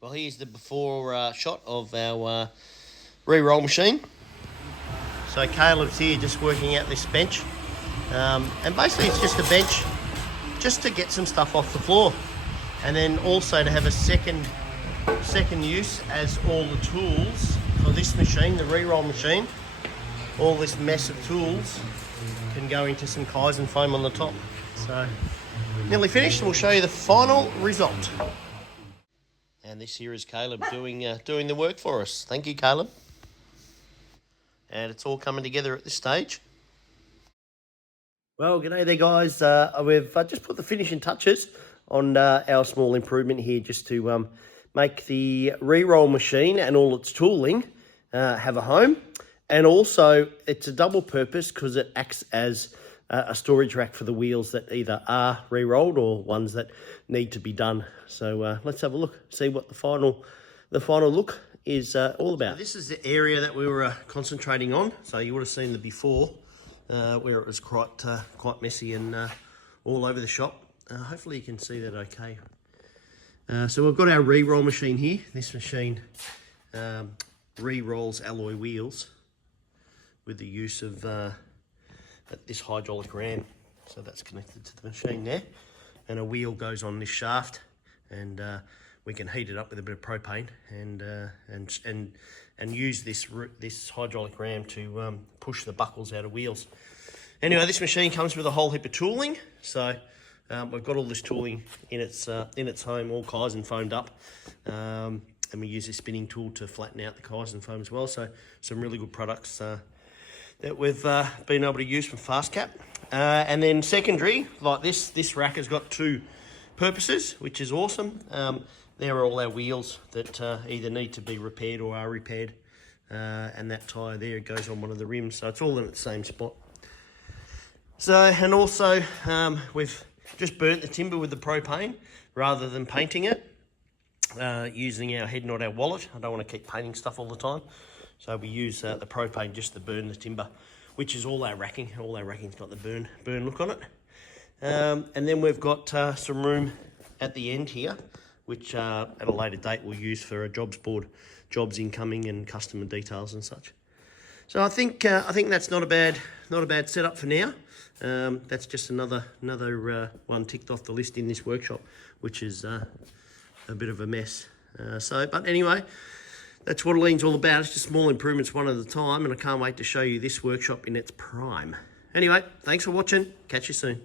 Well, here's the before shot of our re-roll machine. So Caleb's here just working out this bench. And basically it's just a bench just to get some stuff off the floor. And then also to have a second use as all the tools for this machine, the re-roll machine, all this mess of tools can go into some Kaizen foam on the top. So nearly finished, we'll show you the final result. And this here is Caleb doing the work for us. Thank you, Caleb. And it's all coming together at this stage. Well, g'day there, guys. We've just put the finishing touches on our small improvement here just to make the re-roll machine and all its tooling have a home. And also, it's a double purpose because it acts as a storage rack for the wheels that either are re-rolled or ones that need to be done. So let's have a look, see what the final look is all about. So this is the area that we were concentrating on. So you would have seen the before where it was quite messy and all over the shop. Hopefully you can see that okay. So we've got our re-roll machine here. This machine re-rolls alloy wheels with the use of this hydraulic ram. So that's connected to the machine there, and a wheel goes on this shaft, and we can heat it up with a bit of propane and use this hydraulic ram to push the buckles out of wheels. Anyway, this machine comes with a whole heap of tooling. So we've got all this tooling in its home, all Kaizen foamed up. And we use this spinning tool to flatten out the Kaizen foam as well. So some really good products that we've been able to use from FastCap. And then secondary, like this rack has got two purposes, which is awesome. There are all our wheels that either need to be repaired or are repaired. And that tyre there goes on one of the rims, so it's all in the same spot. So, and also we've just burnt the timber with the propane rather than painting it, using our head, not our wallet. I don't want to keep painting stuff all the time. So we use the propane just to burn the timber, which is all our racking. All our racking's got the burn look on it. And then we've got some room at the end here, which at a later date we'll use for a jobs board, jobs incoming and customer details and such. So I think that's not a bad setup for now. That's just another one ticked off the list in this workshop, which is a bit of a mess. But anyway, that's what Lean's all about. It's just small improvements one at a time, and I can't wait to show you this workshop in its prime. Anyway, thanks for watching. Catch you soon.